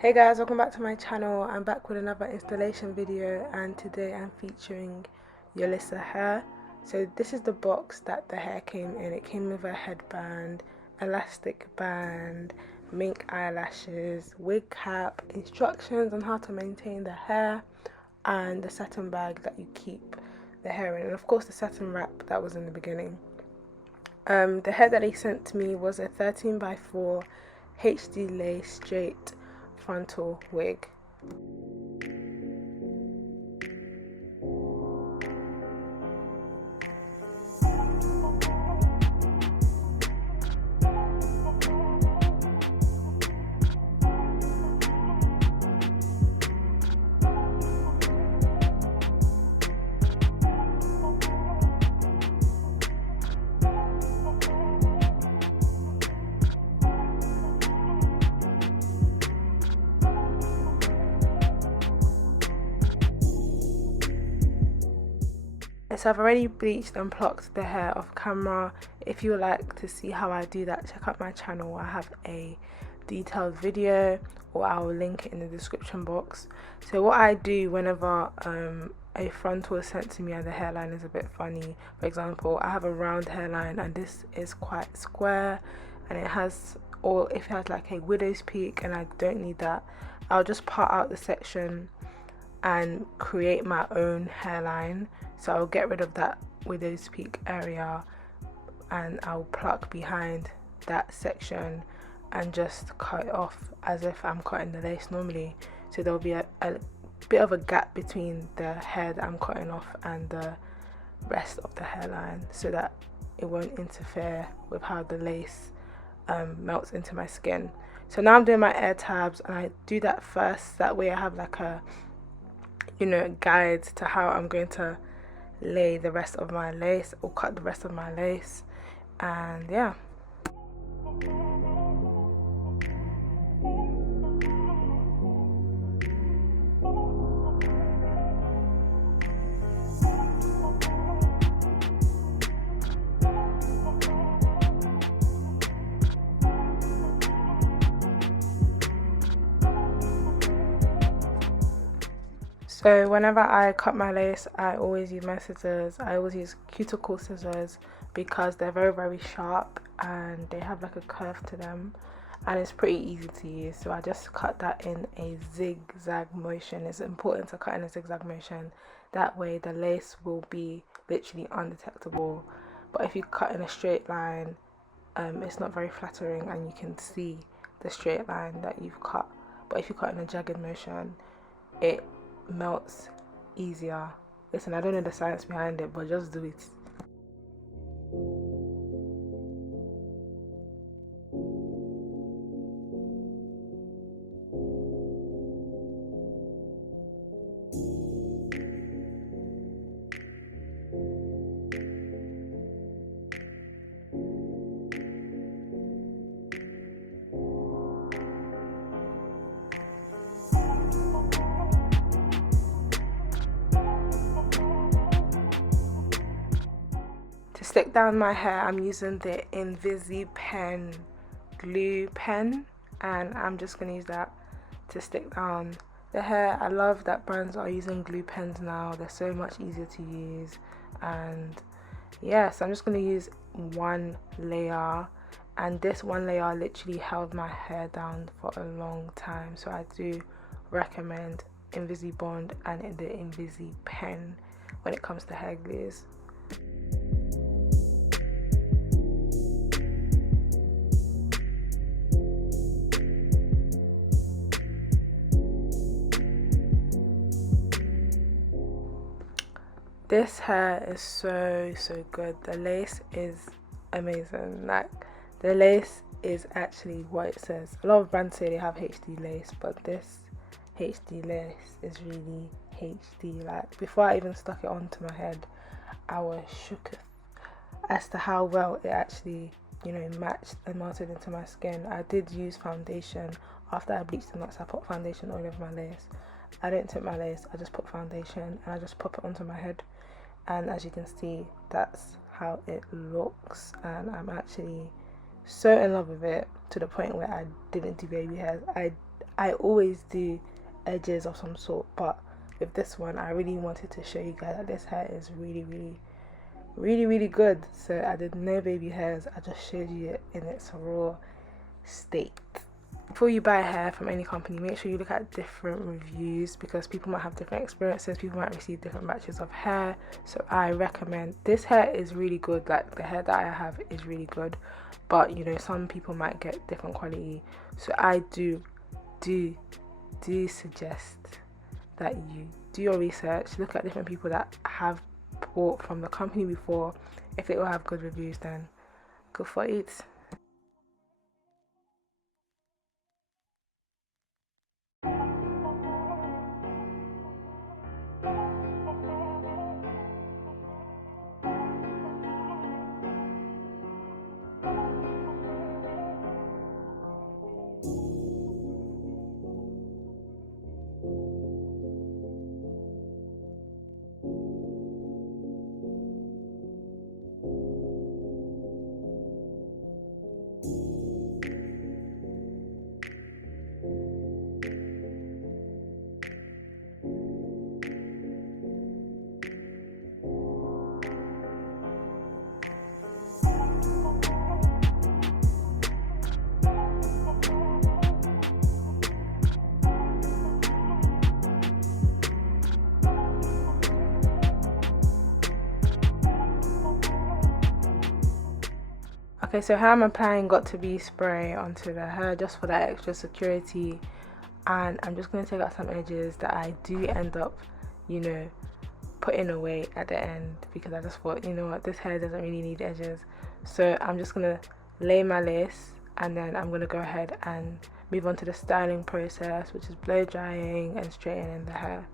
Hey guys, welcome back to my channel. I'm back with another installation video, and today I'm featuring Yolissa Hair. So this is the box that the hair came in. It came with a headband, elastic band, mink eyelashes, wig cap, instructions on how to maintain the hair, and the satin bag that you keep the hair in, and of course the satin wrap that was in the beginning. The hair that they sent to me was a 13x4 HD lace straight frontal wig. So I've already bleached and plucked the hair off camera. If you would like to see how I do that, check out my channel. I have a detailed video, or I will link it in the description box. So what I do whenever a frontal is sent to me and the hairline is a bit funny, for example, I have a round hairline and this is quite square, and it has, or if it has like a widow's peak and I don't need that, I'll just part out the section and create my own hairline. So I'll get rid of that widow's peak area and I'll pluck behind that section and just cut it off as if I'm cutting the lace normally. So there'll be a bit of a gap between the hair that I'm cutting off and the rest of the hairline, so that it won't interfere with how the lace melts into my skin. So now I'm doing my air tabs, and I do that first, that way I have like a guide to how I'm going to lay the rest of my lace or cut the rest of my lace. And yeah, so whenever I cut my lace, I always use my scissors. I always use cuticle scissors because they're very sharp and they have like a curve to them, and it's pretty easy to use. So I just cut that in a zigzag motion. It's important to cut in a zigzag motion, that way the lace will be literally undetectable. But if you cut in a straight line, it's not very flattering and you can see the straight line that you've cut. But if you cut in a jagged motion, it melts easier. Listen, I don't know the science behind it, but just do it. To stick down my hair, I'm using the INVIZEEPEN glue pen, and I'm just going to use that to stick down the hair. I love that brands are using glue pens now. They're so much easier to use. And yeah, so I'm just going to use one layer, and this one layer literally held my hair down for a long time. So I do recommend INVIZEBOND and the INVIZEEPEN when it comes to hair glues. This hair is so good. The lace is amazing. Like, the lace is actually what it says. A lot of brands say they have HD lace, but this HD lace is really HD. Like, before I even stuck it onto my head, I was shook as to how well it actually matched and melted into my skin. I did use foundation after I bleached the knots. I put foundation all over my lace. I didn't tip my lace, I just put foundation and I just pop it onto my head, and as you can see, that's how it looks. And I'm actually so in love with it, to the point where I didn't do baby hairs. I always do edges of some sort, but with this one I really wanted to show you guys that this hair is really good. So I did no baby hairs, I just showed you it in its raw state. Before you buy hair from any company, make sure you look at different reviews, because people might have different experiences, people might receive different batches of hair. So I recommend, this hair is really good, like the hair that I have is really good, but you know, some people might get different quality. So I do suggest that you do your research, look at different people that have bought from the company before. If they all have good reviews, then go for it. Okay, so how I'm applying got to be spray onto the hair just for that extra security, and I'm just going to take out some edges that I do end up, you know, putting away at the end, because I just thought, you know what, this hair doesn't really need edges. So I'm just going to lay my lace, and then I'm going to go ahead and move on to the styling process, which is blow drying and straightening the hair.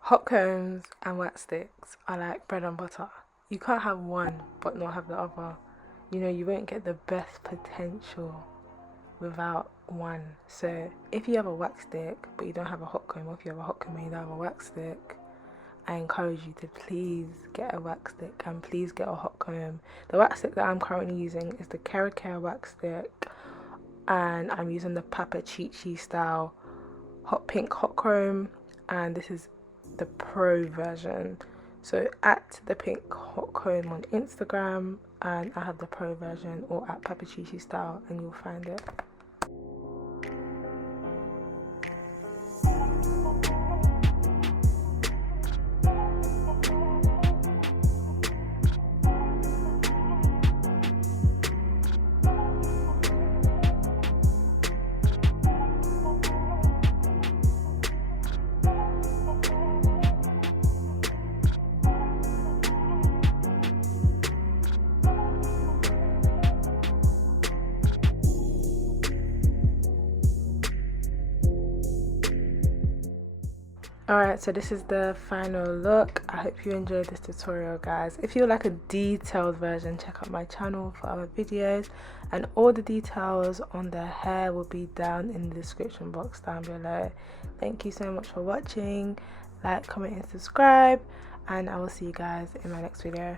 Hot combs and wax sticks are like bread and butter. You can't have one but not have the other. You know, you won't get the best potential without one. So if you have a wax stick but you don't have a hot comb, or if you have a hot comb and you don't have a wax stick, I encourage you to please get a wax stick and please get a hot comb. The wax stick that I'm currently using is the KERACARE wax stick, and I'm using the PAPACHICHISTYLE hot pink hot comb, and this is the pro version. So at the pink hot comb on Instagram, and I have the pro version, or at PAPACHICHISTYLE, and you'll find it. Alright, so this is the final look. I hope you enjoyed this tutorial, guys. If you would like a detailed version, check out my channel for other videos, and all the details on the hair will be down in the description box down below. Thank you so much for watching. Like, comment and subscribe, and I will see you guys in my next video.